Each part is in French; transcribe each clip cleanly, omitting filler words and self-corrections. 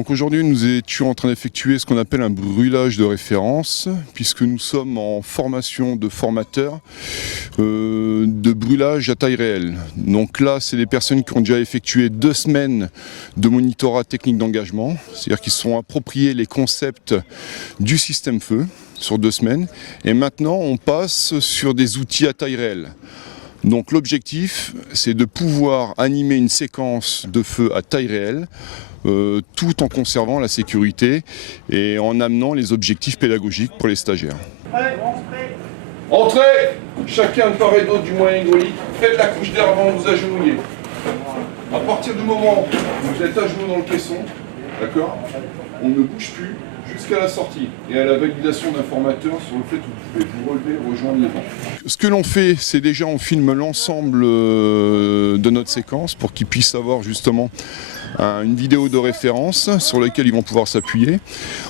Donc aujourd'hui, nous étions en train d'effectuer ce qu'on appelle un brûlage de référence, puisque nous sommes en formation de formateurs de brûlage à taille réelle. Donc là, c'est des personnes qui ont déjà effectué 2 semaines de monitorat technique d'engagement, c'est-à-dire qu'ils se sont appropriés les concepts du système feu sur 2 semaines. Et maintenant, on passe sur des outils à taille réelle. Donc l'objectif, c'est de pouvoir animer une séquence de feu à taille réelle, tout en conservant la sécurité et en amenant les objectifs pédagogiques pour les stagiaires. Entrez! Chacun de part et d'autre du moyen hydraulique, faites la couche d'air avant de vous agenouiller. À partir du moment où vous êtes à genoux dans le caisson, d'accord, on ne bouge plus jusqu'à la sortie et à la validation d'un formateur sur le fait que vous pouvez vous relever et rejoindre les bancs. Ce que l'on fait, c'est déjà on filme l'ensemble de notre séquence pour qu'ils puissent avoir justement une vidéo de référence sur laquelle ils vont pouvoir s'appuyer.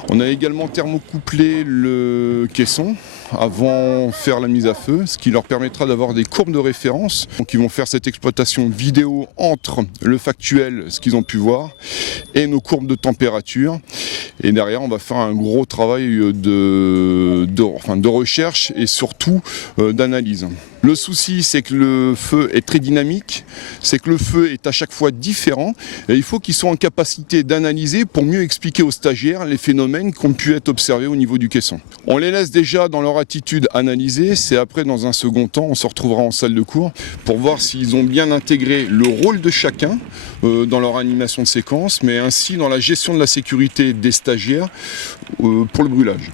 On a également thermocouplé le caisson avant de faire la mise à feu, ce qui leur permettra d'avoir des courbes de référence. Donc ils vont faire cette exploitation vidéo entre le factuel, ce qu'ils ont pu voir, et nos courbes de température. Et derrière, on va faire un gros travail de recherche et surtout d'analyse. Le souci, c'est que le feu est très dynamique, c'est que le feu est à chaque fois différent et il faut qu'ils soient en capacité d'analyser pour mieux expliquer aux stagiaires les phénomènes qui ont pu être observés au niveau du caisson. On les laisse déjà dans leur attitude analysée, c'est après dans un second temps, on se retrouvera en salle de cours pour voir s'ils ont bien intégré le rôle de chacun dans leur animation de séquence, mais ainsi dans la gestion de la sécurité des stagiaires pour le brûlage.